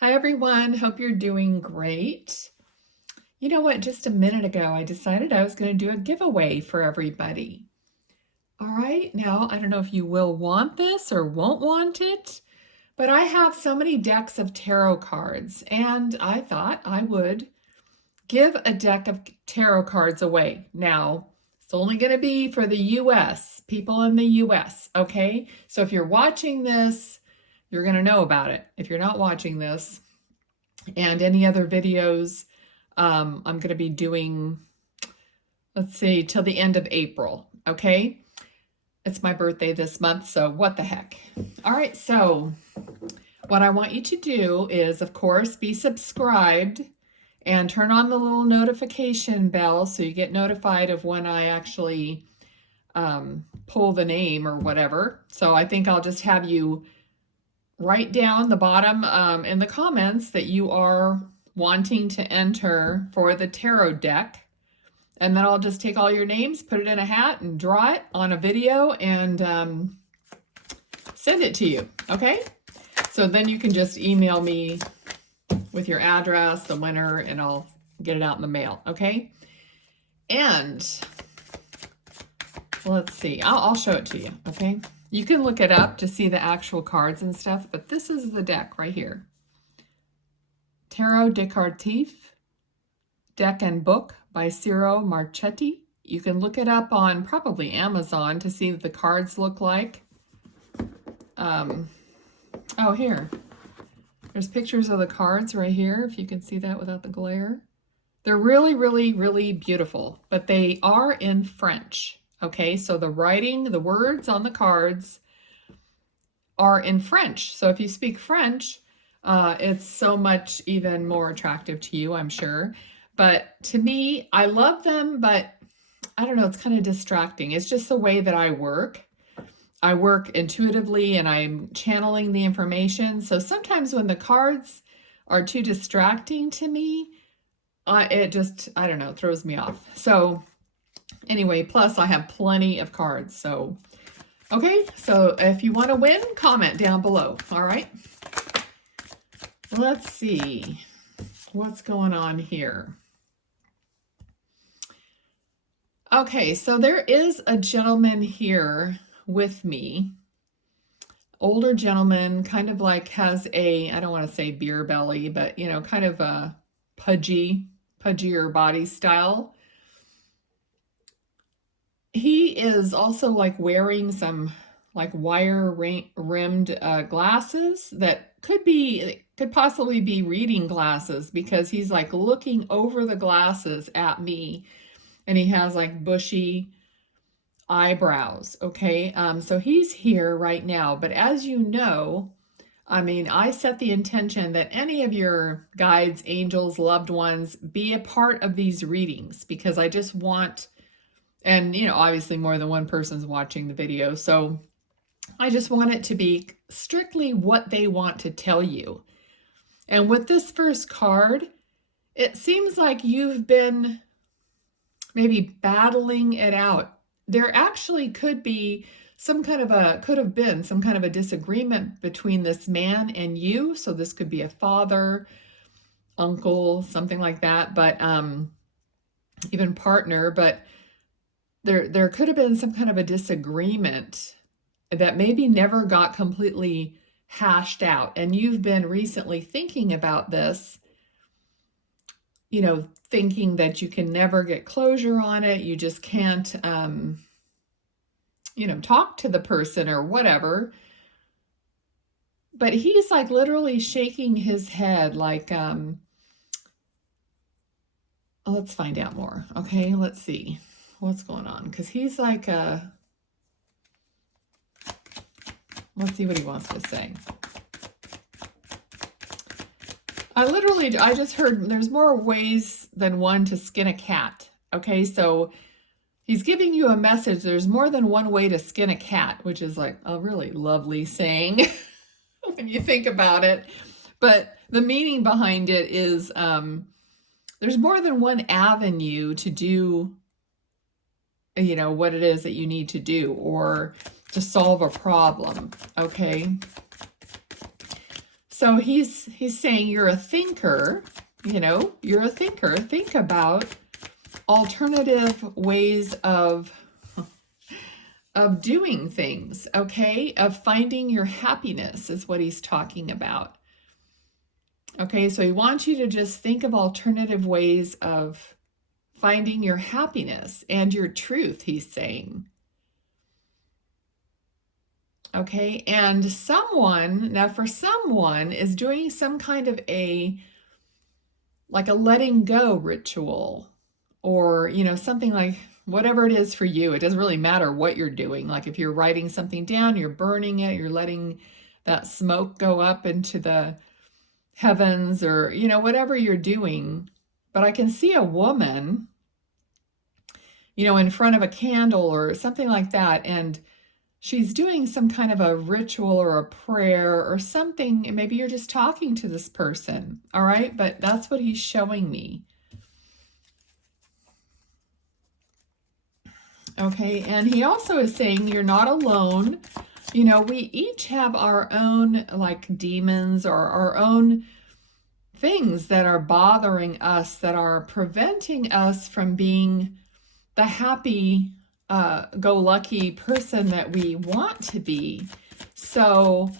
Hi, everyone. Hope you're doing great. You know what? Just a minute ago, I decided I was going to do a giveaway for everybody. All right. Now, I don't know if you will want this or won't want it, but I have so many decks of tarot cards, and I thought I would give a deck of tarot cards away. Now, it's only going to be for the US, people in the US, okay? So if you're watching this, you're going to know about it. If you're not watching this, and any other videos I'm going to be doing, let's see, till the end of April, okay? It's my birthday this month, so what the heck. All right, so what I want you to do is, of course, be subscribed and turn on the little notification bell so you get notified of when I actually pull the name or whatever. So I think I'll just have you write down the bottom in the comments that you are wanting to enter for the tarot deck. And then I'll just take all your names, put it in a hat, and draw it on a video and send it to you, okay? So then you can just email me with your address, the winner, and I'll get it out in the mail, okay? And let's see, I'll show it to you, okay? You can look it up to see the actual cards and stuff, but this is the deck right here. Tarot Decoratif, Deck and Book by Ciro Marchetti. You can look it up on probably Amazon to see what the cards look like. Oh, here. There's pictures of the cards right here, if you can see that without the glare. They're really, really, really beautiful, but they are in French. Okay, so the writing, the words on the cards are in French. So if you speak French, it's so much even more attractive to you, I'm sure. But to me, I love them, but I don't know, it's kind of distracting. It's just the way that I work. I work intuitively and I'm channeling the information. So sometimes when the cards are too distracting to me, it just, I don't know, throws me off. So anyway, plus I have plenty of cards. So, okay, so if you want to win, comment down below. All right. Let's see what's going on here. Okay, so there is a gentleman here with me. Older gentleman, kind of like has a, I don't want to say beer belly, but you know, kind of a pudgier body style. He is also like wearing some like wire rimmed glasses that could possibly be reading glasses, because he's like looking over the glasses at me, and he has like bushy eyebrows. Okay, so he's here right now, but as you know, I mean, I set the intention that any of your guides, angels, loved ones be a part of these readings, because I just want, and you know, obviously more than one person's watching the video, so I just want it to be strictly what they want to tell you. And with this first card, it seems like you've been maybe battling it out. There actually could be could have been some kind of a disagreement between this man and you. So this could be a father, uncle, something like that, but even partner, but there could have been some kind of a disagreement that maybe never got completely hashed out. And you've been recently thinking about this, you know, thinking that you can never get closure on it. You just can't, you know, talk to the person or whatever. But he's like literally shaking his head like, let's find out more. Okay, let's see what's going on. Because he's like, let's see what he wants to say. I just heard there's more ways than one to skin a cat. Okay, so he's giving you a message. There's more than one way to skin a cat, which is like a really lovely saying when you think about it. But the meaning behind it is there's more than one avenue to do, you know, what it is that you need to do or to solve a problem. Okay. So he's saying you're a thinker, you're a thinker. Think about alternative ways of doing things, okay? Of finding your happiness is what he's talking about. Okay, so he wants you to just think of alternative ways of finding your happiness and your truth, he's saying. Okay, and for someone is doing some kind of like a letting go ritual, or, something like whatever it is for you. It doesn't really matter what you're doing. Like if you're writing something down, you're burning it, you're letting that smoke go up into the heavens, or, whatever you're doing. But I can see a woman, in front of a candle or something like that, and she's doing some kind of a ritual or a prayer or something. And maybe you're just talking to this person, all right? But that's what he's showing me. Okay, and he also is saying you're not alone. We each have our own like demons or our own things that are bothering us, that are preventing us from being the happy, go-lucky person that we want to be. So,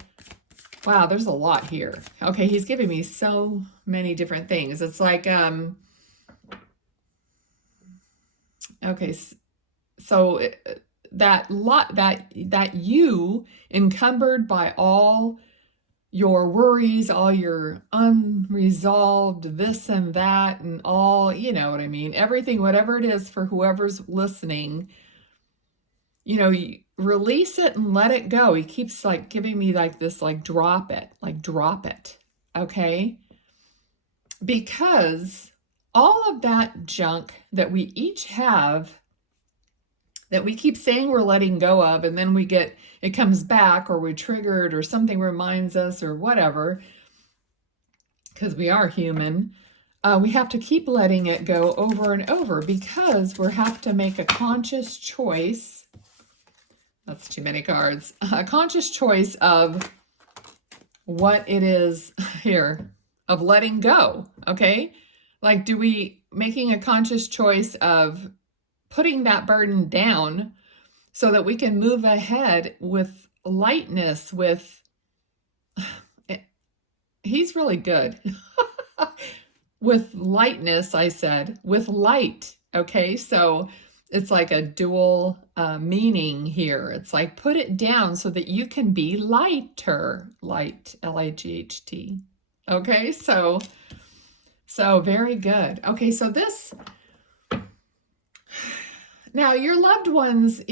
wow, there's a lot here. Okay, he's giving me so many different things. It's like, okay, so that you, encumbered by all your worries, all your unresolved this and that, and all, you know what I mean, everything, whatever it is for whoever's listening, you release it and let it go. He keeps like giving me like this, like drop it, okay? Because all of that junk that we each have, that we keep saying we're letting go of, and then it comes back, or we're triggered, or something reminds us, or whatever, because we are human, we have to keep letting it go over and over, because we have to make a conscious choice. That's too many cards. A conscious choice of what it is here, of letting go, okay? Like, making a conscious choice of putting that burden down so that we can move ahead with lightness, he's really good. With lightness, I said, with light, okay? So it's like a dual meaning here. It's like, put it down so that you can be lighter, light, L-I-G-H-T. Okay, so very good. Okay, so now your loved ones,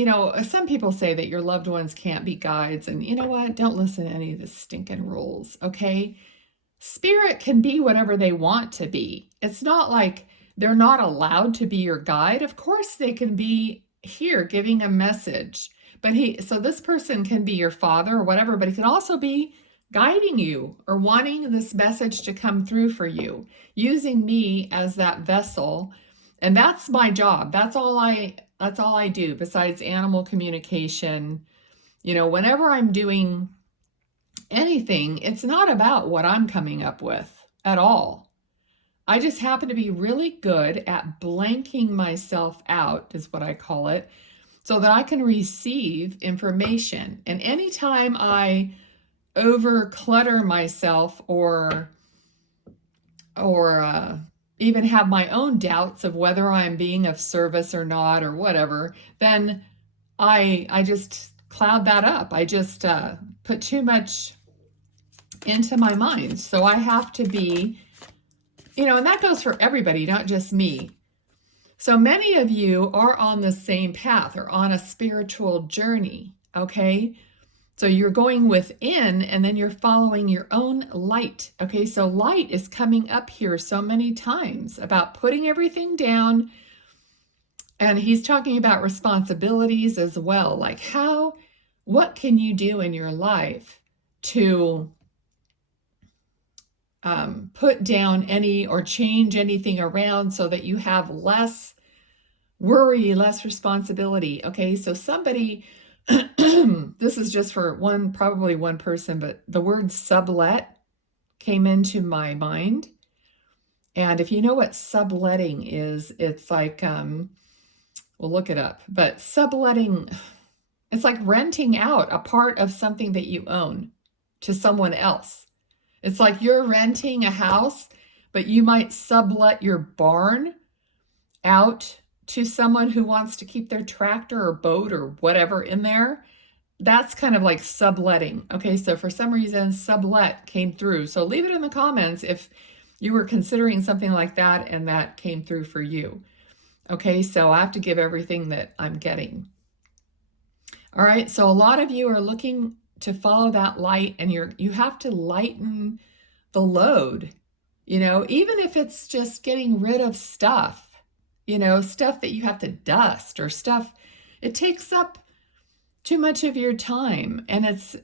some people say that your loved ones can't be guides, and you know what? Don't listen to any of the stinking rules, okay? Spirit can be whatever they want to be. It's not like they're not allowed to be your guide. Of course they can be here giving a message. So this person can be your father or whatever, but he can also be guiding you or wanting this message to come through for you, using me as that vessel. And that's my job. That's all I do besides animal communication. Whenever I'm doing anything, it's not about what I'm coming up with at all. I just happen to be really good at blanking myself out, is what I call it, so that I can receive information. And anytime I over clutter myself or even have my own doubts of whether I'm being of service or not, or whatever, then I just cloud that up. I just put too much into my mind. So I have to be, and that goes for everybody, not just me. So many of you are on the same path, or on a spiritual journey, okay? So you're going within, and then you're following your own light, okay? So light is coming up here so many times about putting everything down, and he's talking about responsibilities as well, like what can you do in your life to put down any or change anything around so that you have less worry, less responsibility, okay? So somebody, this is just for probably one person, but the word sublet, came into my mind. And if you know what subletting is, it's like, we'll look it up, but subletting, it's like renting out a part of something that you own to someone else. It's like you're renting a house, but you might sublet your barn out to someone who wants to keep their tractor or boat or whatever in there. That's kind of like subletting. Okay, so for some reason, sublet came through. So leave it in the comments if you were considering something like that and that came through for you. Okay, so I have to give everything that I'm getting. All right, so a lot of you are looking to follow that light, and you have to lighten the load, even if it's just getting rid of stuff, stuff that you have to dust or stuff. It takes up too much of your time, and it's,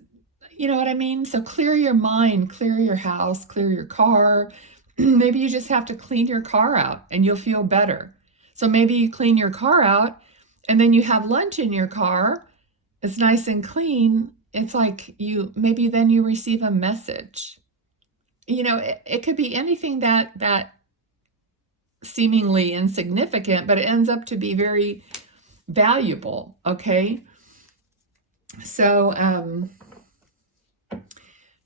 you know what I mean? So clear your mind, clear your house, clear your car. Maybe you just have to clean your car out and you'll feel better. So maybe you clean your car out and then you have lunch in your car. It's nice and clean. It's like maybe then you receive a message. It could be anything that seemingly insignificant, but it ends up to be very valuable. Okay. So,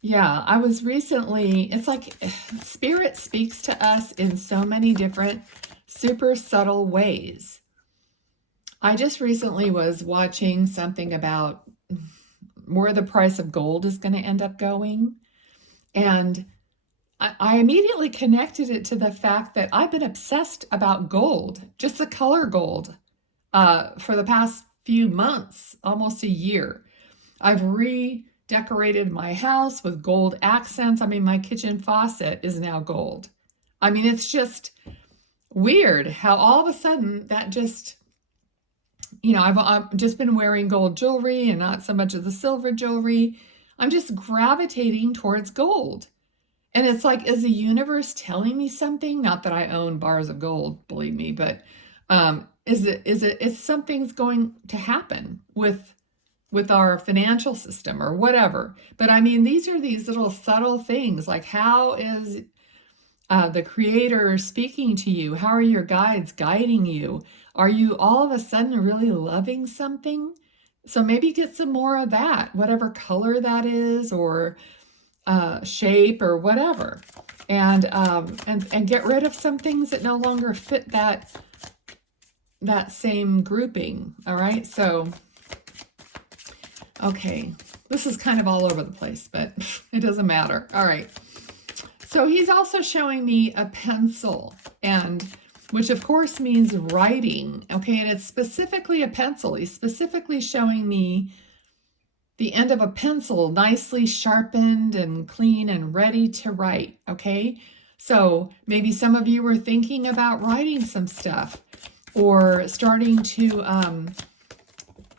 yeah, I was recently, it's like Spirit speaks to us in so many different super subtle ways. I just recently was watching something about where the price of gold is going to end up going. And I immediately connected it to the fact that I've been obsessed about gold, just the color gold, for the past few months, almost a year. I've redecorated my house with gold accents. I mean, my kitchen faucet is now gold. I mean, it's just weird how all of a sudden that just, I've just been wearing gold jewelry and not so much of the silver jewelry. I'm just gravitating towards gold. And it's like, is the universe telling me something? Not that I own bars of gold, believe me, but is something's going to happen with our financial system or whatever. But I mean, these are these little subtle things, like how is the Creator speaking to you? How are your guides guiding you? Are you all of a sudden really loving something? So maybe get some more of that, whatever color that is, or shape or whatever, and get rid of some things that no longer fit that same grouping. All right, so okay, this is kind of all over the place, but it doesn't matter. All right, so he's also showing me a pencil, and which of course means writing. Okay, and it's specifically a pencil. He's specifically showing me the end of a pencil, nicely sharpened and clean and ready to write. Okay, so maybe some of you were thinking about writing some stuff or starting to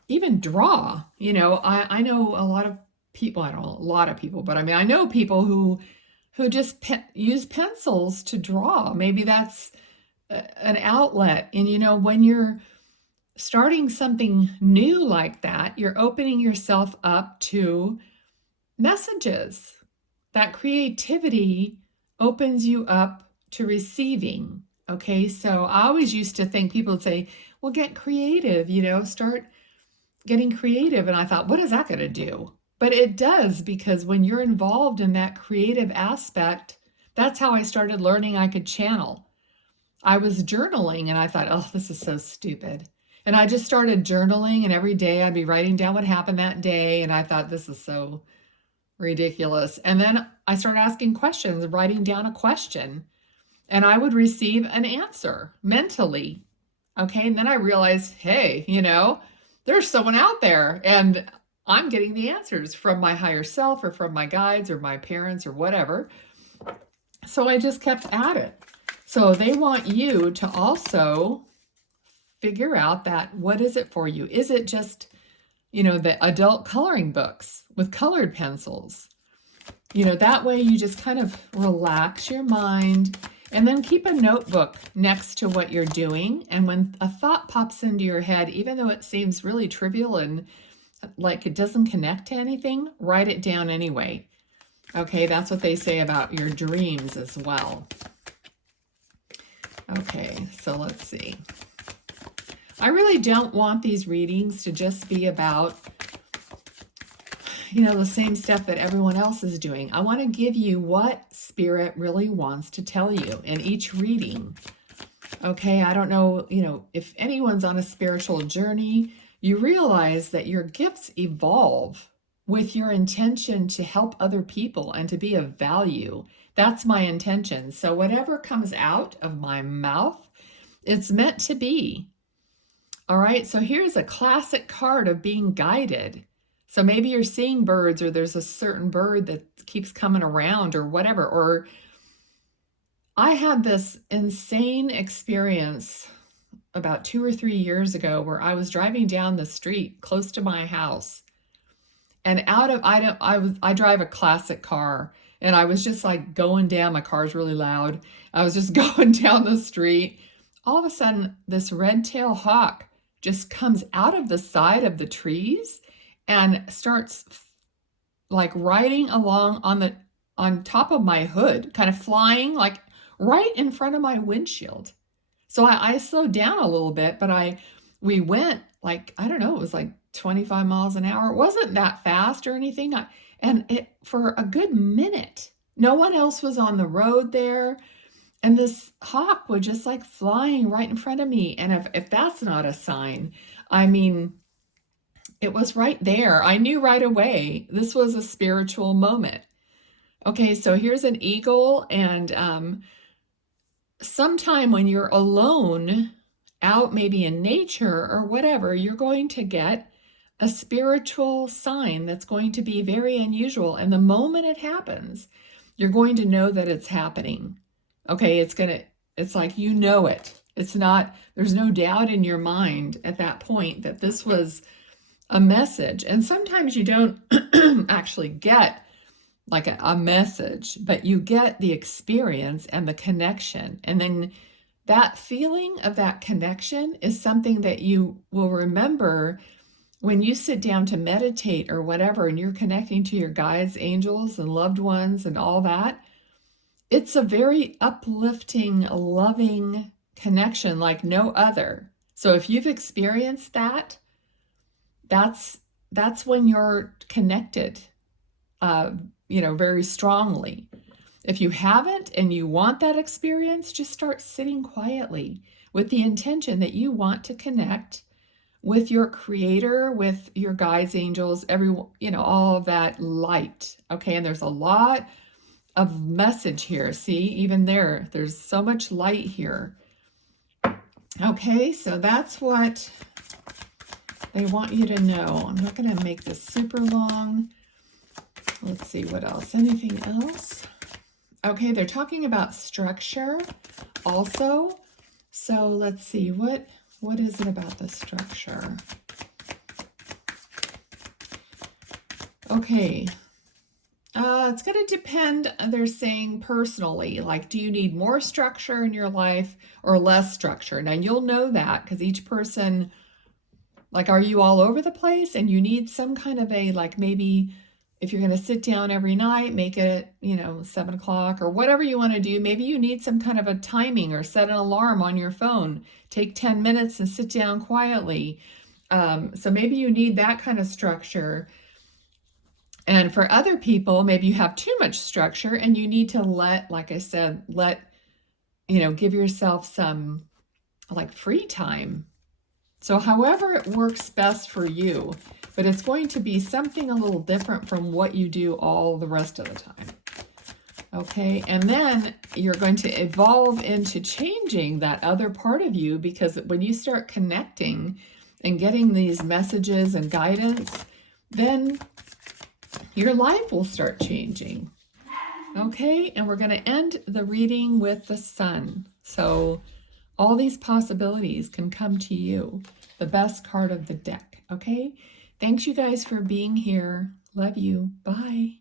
even draw. I know a lot of people, I don't know a lot of people, but I mean, I know people who just use pencils to draw. Maybe that's an outlet. And when you're starting something new like that, you're opening yourself up to messages. That creativity opens you up to receiving. Okay, so I always used to think, people would say, well, get creative, start getting creative. And I thought, what is that going to do? But it does, because when you're involved in that creative aspect, that's how I started learning I could channel. I was journaling and I thought, oh, this is so stupid. And I just started journaling, and every day I'd be writing down what happened that day. And I thought, this is so ridiculous. And then I started asking questions, writing down a question, and I would receive an answer mentally. Okay. And then I realized, hey, there's someone out there, and I'm getting the answers from my higher self or from my guides or my parents or whatever. So I just kept at it. So they want you to also figure out that, what is it for you? Is it just, the adult coloring books with colored pencils? That way you just kind of relax your mind, and then keep a notebook next to what you're doing. And when a thought pops into your head, even though it seems really trivial and like it doesn't connect to anything, write it down anyway. Okay, that's what they say about your dreams as well. Okay, so let's see. I really don't want these readings to just be about, you know, the same stuff that everyone else is doing. I want to give you what Spirit really wants to tell you in each reading. Okay, I don't know, you know, if anyone's on a spiritual journey, you realize that your gifts evolve with your intention to help other people and to be of value. That's my intention. So whatever comes out of my mouth, it's meant to be. All right, so here's a classic card of being guided. So maybe you're seeing birds, or there's a certain bird that keeps coming around or whatever. Or I had this insane experience about 2 or 3 years ago where I was driving down the street close to my house, and I drive a classic car, and I was just like going down, my car's really loud. I was just going down the street. All of a sudden, this red-tailed hawk just comes out of the side of the trees and starts like riding along on top of my hood, kind of flying like right in front of my windshield. So I slowed down a little bit, but we went like, I don't know, it was like 25 miles an hour. It wasn't that fast or anything. For a good minute, no one else was on the road there. And this hawk was just like flying right in front of me. And if that's not a sign, I mean, it was right there. I knew right away this was a spiritual moment. Okay, so here's an eagle, and sometime when you're alone out maybe in nature or whatever, you're going to get a spiritual sign that's going to be very unusual. And the moment it happens, you're going to know that it's happening. Okay, it's like you know it. It's not, there's no doubt in your mind at that point that this was a message. And sometimes you don't actually get like a message, but you get the experience and the connection. And then that feeling of that connection is something that you will remember when you sit down to meditate or whatever, and you're connecting to your guides, angels, and loved ones and all that. It's a very uplifting, loving connection like no other. So if you've experienced that, that's when you're connected, very strongly. If you haven't and you want that experience, just start sitting quietly with the intention that you want to connect with your creator, with your guides, angels, all of that light. Okay, and there's a lot of message here. See, even there's so much light here. Okay, so that's what they want you to know. I'm not going to make this super long. Let's see what else. Anything else? Okay, they're talking about structure also. So let's see, what is it about the structure? Okay. It's going to depend, they're saying personally, like, do you need more structure in your life or less structure? Now, you'll know that because each person, like, are you all over the place and you need some kind of like, maybe if you're going to sit down every night, make it, 7 o'clock or whatever you want to do. Maybe you need some kind of a timing or set an alarm on your phone. Take 10 minutes and sit down quietly. So maybe you need that kind of structure. And for other people, maybe you have too much structure and you need to like I said, give yourself some like free time. So however it works best for you, but it's going to be something a little different from what you do all the rest of the time. Okay, and then you're going to evolve into changing that other part of you, because when you start connecting and getting these messages and guidance, then your life will start changing. Okay, and we're going to end the reading with the sun. So all these possibilities can come to you. The best card of the deck. Okay, thanks you guys for being here. Love you. Bye.